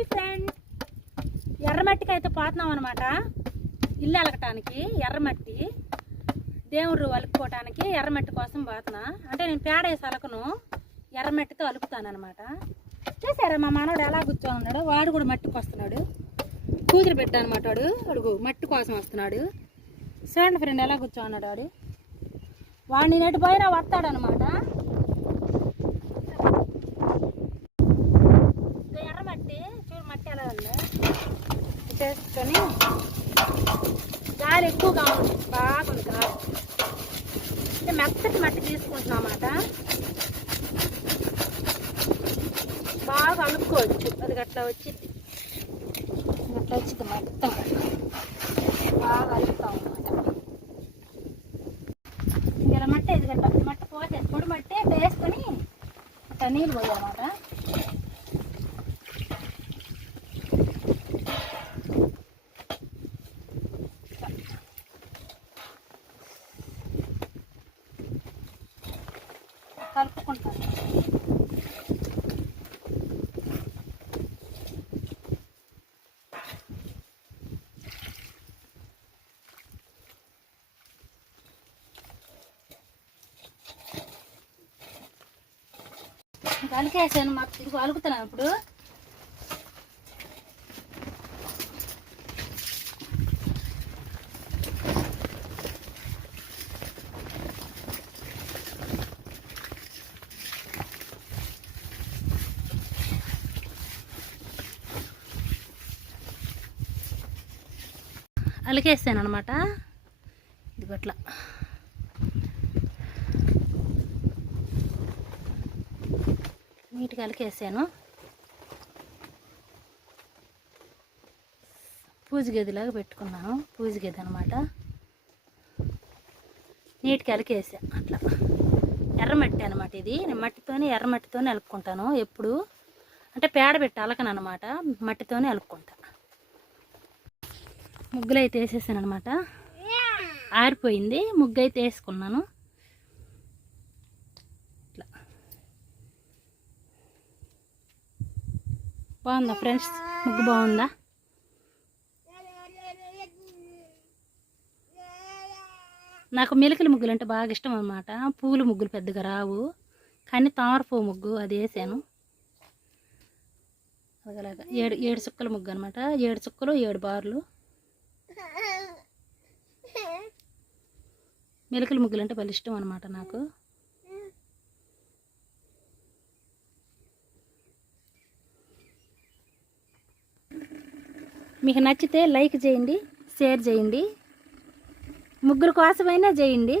Hi friend, ఎర్రమట్టికి అయితే పోతున్నాం అనమాట. ఇల్లు అలకటానికి ఎర్రమట్టి, దేవుడు అలుపుకోవటానికి ఎర్రమట్టి కోసం పోతున్నా. అంటే నేను పేడ వేసి అలకను, ఎర్రమట్టితో అలుపుతాను అనమాట. చూసారా మా మనవాడు ఎలా కూర్చో ఉన్నాడు. వాడు కూడా మట్టికి వస్తున్నాడు. కూతురు బిడ్డ అనమాట వాడు. అడుగు మట్టి కోసం వస్తున్నాడు. చూడండి ఫ్రెండ్ ఎలా కూర్చో ఉన్నాడు వాడు. వాడిని నెట్టు పోయినా వస్తాడనమాట. ఎర్రమట్టి చూడు, మట్టి ఎలా ఉందో చేసుకొని గాలి ఎక్కువగా ఉంది, బాగుంది గాలి. అంటే మెత్తటి మట్టి తీసుకుంటున్నాం అన్నమాట. బాగా అలుపుకోవచ్చు. అది అట్లా వచ్చింది, అట్లా వచ్చింది మొత్తం బాగా అలుపుతాం అన్నమాట. ఇలా మట్టి ఇది గట్ట మట్టి పోతే పొడి మట్టి వేసుకొని అట్లా నీళ్ళు పోయాలన్నమాట. కలుపుకుంటాను. అలికేసాను, మాకు ఇది అలుకుతున్నాను ఇప్పుడు. అలికేసాను అనమాట. ఇది అట్లా నీట్గా అలికేసాను. పూజ గదిలాగా పెట్టుకున్నాను. పూజ గది అనమాట. నీట్గా అలికేసా అట్లా. ఎర్రమట్టి అనమాట ఇది. నేను మట్టితోనే ఎర్రమట్టితోనే అలుపుకుంటాను ఎప్పుడు. అంటే పేడ పెట్టి అలకను అనమాట, మట్టితోనే అలుపుకుంటా. ముగ్గులు అయితే వేసేసాను అనమాట. ఆరిపోయింది, ముగ్గు అయితే వేసుకున్నాను. ఇట్లా బాగుందా ఫ్రెండ్స్? ముగ్గు బాగుందా? నాకు మెలికల ముగ్గులు అంటే బాగా ఇష్టం అనమాట. పూల ముగ్గులు పెద్దగా రావు, కానీ తామర పువ్వు ముగ్గు అది వేసాను. అలాగా ఏడు చుక్కల ముగ్గు అనమాట. 7 చుక్కలు 7 బార్లు. మెలికల ముగ్గులు అంటే భలే ఇష్టం అనమాట నాకు. మీకు నచ్చితే లైక్ చేయండి, షేర్ చేయండి, ముగ్గురు కోసమైనా చేయండి.